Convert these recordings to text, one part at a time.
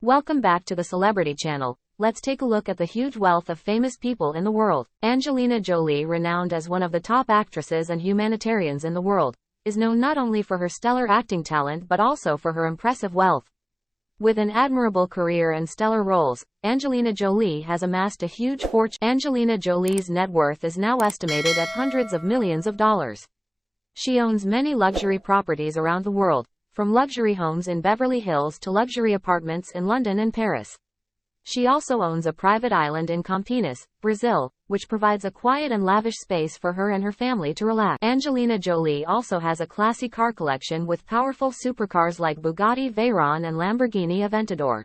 Welcome back to the Celebrity Channel. Let's take a look at the huge wealth of famous people in the world. Angelina Jolie, renowned as one of the top actresses and humanitarians in the world, is known not only for her stellar acting talent but also for her impressive wealth. With an admirable career and stellar roles, Angelina Jolie has amassed a huge fortune. Angelina Jolie's net worth is now estimated at hundreds of millions of dollars. She owns many luxury properties around the world, from luxury homes in Beverly Hills to luxury apartments in London and Paris. She also owns a private island in Campinas, Brazil, which provides a quiet and lavish space for her and her family to relax. Angelina Jolie also has a classy car collection with powerful supercars like Bugatti Veyron and Lamborghini Aventador.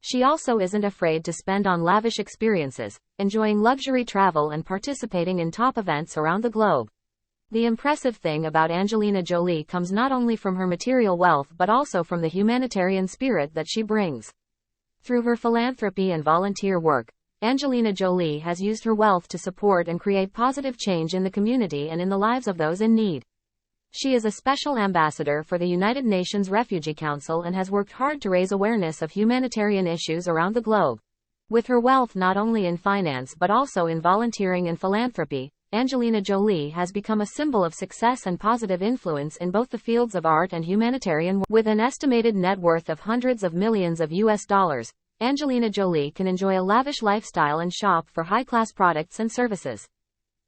She also isn't afraid to spend on lavish experiences, enjoying luxury travel and participating in top events around the globe. The impressive thing about Angelina Jolie comes not only from her material wealth but also from the humanitarian spirit that she brings. Through her philanthropy and volunteer work, Angelina Jolie has used her wealth to support and create positive change in the community and in the lives of those in need. She is a special ambassador for the United Nations Refugee Council and has worked hard to raise awareness of humanitarian issues around the globe. With her wealth not only in finance but also in volunteering and philanthropy, Angelina Jolie has become a symbol of success and positive influence in both the fields of art and humanitarian work. With an estimated net worth of hundreds of millions of US dollars, Angelina Jolie can enjoy a lavish lifestyle and shop for high-class products and services.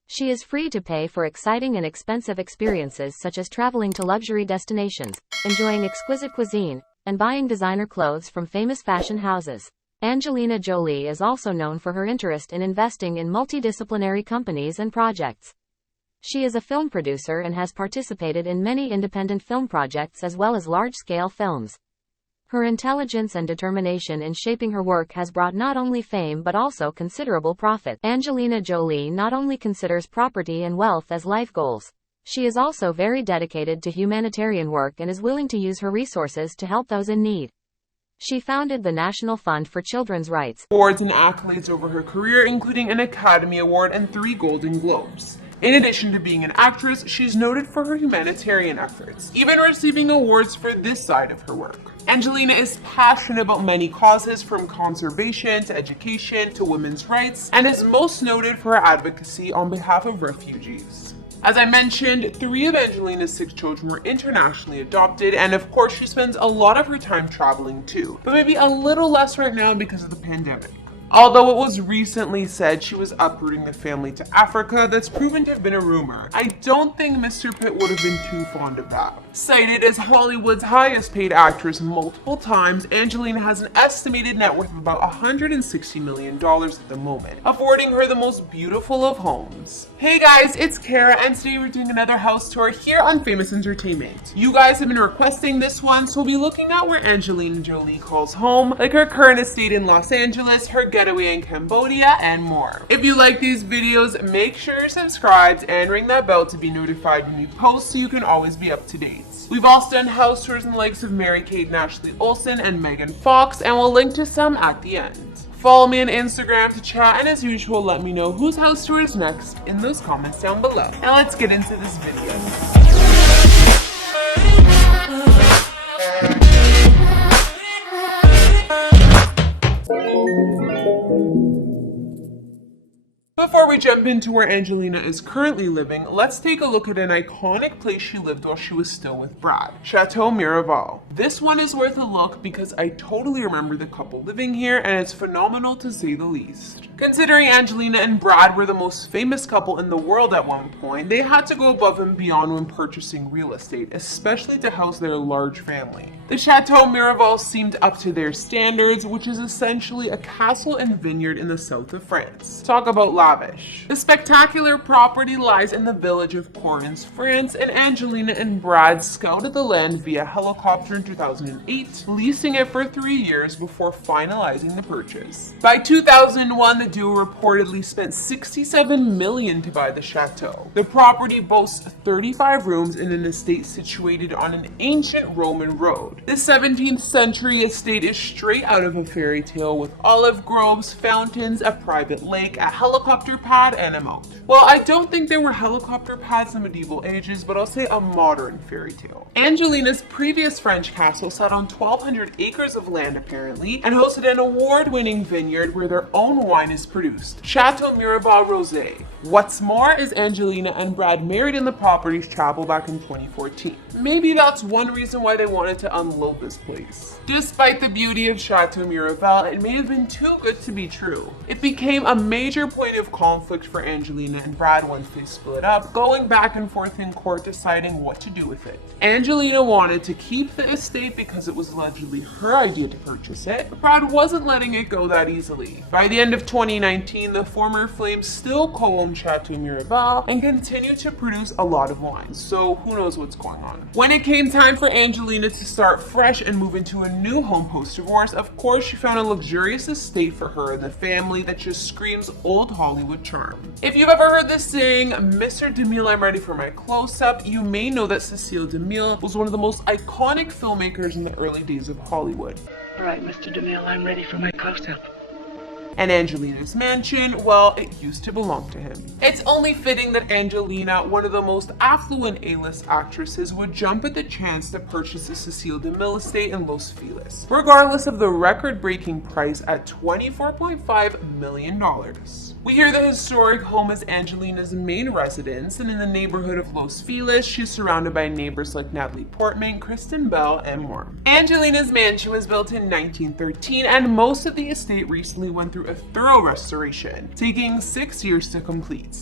She is free to pay for exciting and expensive experiences such as traveling to luxury destinations, enjoying exquisite cuisine, and buying designer clothes from famous fashion houses. Angelina Jolie is also known for her interest in investing in multidisciplinary companies and projects. She is a film producer and has participated in many independent film projects as well as large-scale films. Her intelligence and determination in shaping her work has brought not only fame but also considerable profit. Angelina Jolie not only considers property and wealth as life goals. She is also very dedicated to humanitarian work and is willing to use her resources to help those in need. She founded the National Fund for Children's Rights. Awards and accolades over her career, including an Academy Award and 3 Golden Globes. In addition to being an actress, she's noted for her humanitarian efforts, even receiving awards for this side of her work. Angelina is passionate about many causes, from conservation to education to women's rights, and is most noted for her advocacy on behalf of refugees. As I mentioned, 3 of Angelina's 6 children were internationally adopted, and of course she spends a lot of her time traveling too, but maybe a little less right now because of the pandemic. Although it was recently said she was uprooting the family to Africa, that's proven to have been a rumor. I don't think Mr. Pitt would have been too fond of that. Cited as Hollywood's highest paid actress multiple times, Angelina has an estimated net worth of about $160 million at the moment, affording her the most beautiful of homes. Hey guys, it's Kara, and today we're doing another house tour here on Famous Entertainment. You guys have been requesting this one, so we'll be looking at where Angelina Jolie calls home, like her current estate in Los Angeles, her getaway in Cambodia, and more. If you like these videos, make sure you're subscribed and ring that bell to be notified when we post so you can always be up to date. We've also done house tours in the likes of Mary-Kate and Ashley Olsen and Megan Fox, and we'll link to some at the end. Follow me on Instagram to chat, and as usual, let me know whose house tour is next in those comments down below. Now let's get into this video. Before we jump into where Angelina is currently living, let's take a look at an iconic place she lived while she was still with Brad, Chateau Miraval. This one is worth a look because I totally remember the couple living here, and it's phenomenal to say the least. Considering Angelina and Brad were the most famous couple in the world at one point, they had to go above and beyond when purchasing real estate, especially to house their large family. The Chateau Miraval seemed up to their standards, which is essentially a castle and vineyard in the south of France. Talk about lavish. The spectacular property lies in the village of Correns, France, and Angelina and Brad scouted the land via helicopter in 2008, leasing it for 3 years before finalizing the purchase. By 2001, the duo reportedly spent $67 million to buy the chateau. The property boasts 35 rooms in an estate situated on an ancient Roman road. The 17th century estate is straight out of a fairy tale with olive groves, fountains, a private lake, a helicopter helicopter pad and a moat. Well, I don't think there were helicopter pads in medieval ages, but I'll say a modern fairy tale. Angelina's previous French castle sat on 1,200 acres of land apparently, and hosted an award-winning vineyard where their own wine is produced, Chateau Mirabeau Rosé. What's more is Angelina and Brad married in the property's chapel back in 2014. Maybe that's one reason why they wanted to unload this place. Despite the beauty of Chateau Mirabeau, it may have been too good to be true. It became a major point of conflict for Angelina and Brad once they split up, going back and forth in court deciding what to do with it. Angelina wanted to keep the estate because it was allegedly her idea to purchase it, but Brad wasn't letting it go that easily. By the end of 2019, the former flame still co-owned Chateau Mirabeau and continued to produce a lot of wine, so who knows what's going on. When it came time for Angelina to start fresh and move into a new home post-divorce, of course she found a luxurious estate for her and the family that just screams old Hollywood charm. If you've ever heard this saying, Mr. DeMille, I'm ready for my close-up, you may know that Cecile DeMille was one of the most iconic filmmakers in the early days of Hollywood. All right, Mr. DeMille, I'm ready for my close-up. And Angelina's mansion, well, it used to belong to him. It's only fitting that Angelina, one of the most affluent A-list actresses, would jump at the chance to purchase the Cecile DeMille estate in Los Feliz, regardless of the record-breaking price at $24.5 million. We hear the historic home is Angelina's main residence, and in the neighborhood of Los Feliz, she's surrounded by neighbors like Natalie Portman, Kristen Bell, and more. Angelina's mansion was built in 1913, and most of the estate recently went through a thorough restoration, taking 6 years to complete.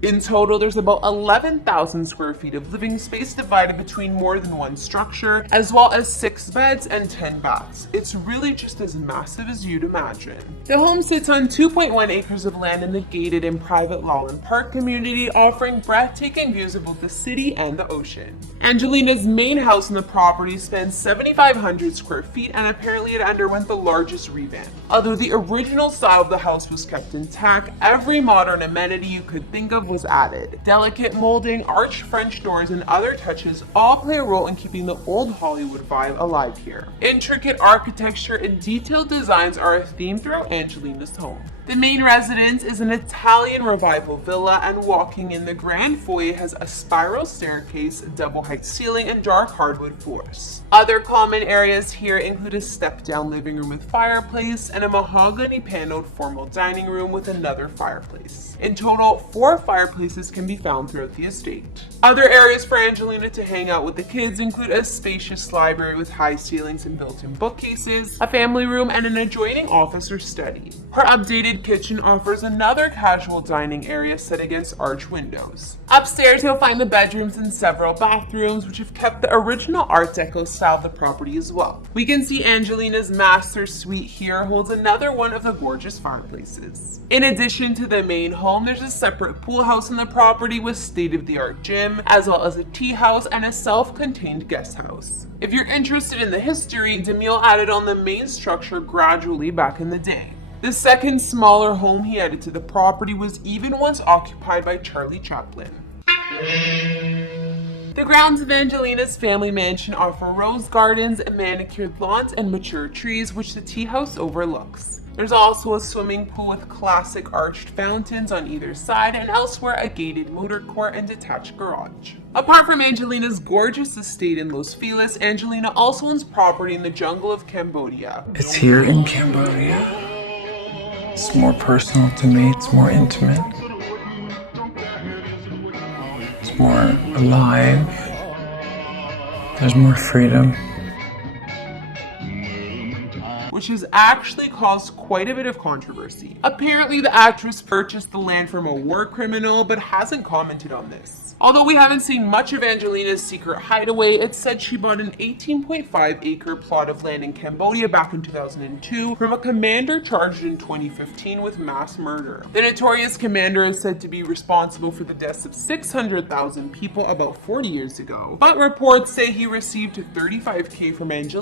In total, there's about 11,000 square feet of living space divided between more than one structure, as well as 6 beds and 10 baths. It's really just as massive as you'd imagine. The home sits on 2.1 acres of land in the gated and private Lawland Park community, offering breathtaking views of both the city and the ocean. Angelina's main house in the property spans 7,500 square feet, and apparently it underwent the largest revamp. Although the original style of the house was kept intact, every modern amenity you could think of was added. Delicate molding, arched French doors, and other touches all play a role in keeping the old Hollywood vibe alive here. Intricate architecture and detailed designs are a theme throughout Angelina's home. The main residence is an Italian revival villa, and walking in, the grand foyer has a spiral staircase, double height ceiling, and dark hardwood floors. Other common areas here include a step-down living room with fireplace and a mahogany paneled formal dining room with another fireplace. In total, 4 fireplaces can be found throughout the estate. Other areas for Angelina to hang out with the kids include a spacious library with high ceilings and built-in bookcases, a family room, and an adjoining office or study. Her updated kitchen offers another casual dining area set against arch windows. Upstairs, you'll find the bedrooms and several bathrooms, which have kept the original Art Deco style of the property as well. We can see Angelina's master suite here holds another one of the gorgeous fireplaces. In addition to the main home, there's a separate pool house in the property with state-of-the-art gym, as well as a tea house and a self-contained guest house. If you're interested in the history, DeMille added on the main structure gradually back in the day. The second smaller home he added to the property was even once occupied by Charlie Chaplin. The grounds of Angelina's family mansion offer rose gardens, manicured lawns, and mature trees, which the tea house overlooks. There's also a swimming pool with classic arched fountains on either side, and elsewhere a gated motor court and detached garage. Apart from Angelina's gorgeous estate in Los Feliz, Angelina also owns property in the jungle of Cambodia. It's here in Cambodia. It's more personal to me, it's more intimate. It's more alive. There's more freedom. Which has actually caused quite a bit of controversy. Apparently, the actress purchased the land from a war criminal, but hasn't commented on this. Although we haven't seen much of Angelina's secret hideaway, it's said she bought an 18.5-acre plot of land in Cambodia back in 2002 from a commander charged in 2015 with mass murder. The notorious commander is said to be responsible for the deaths of 600,000 people about 40 years ago, but reports say he received $35,000 from Angelina